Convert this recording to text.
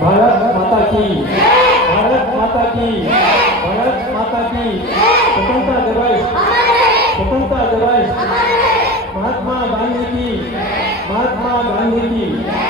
भारत माता की, भारत माता की, भारत माता की। स्वतंत्रता दिवस, स्वतंत्रता दिवस। महात्मा गांधी की, महात्मा गांधी की।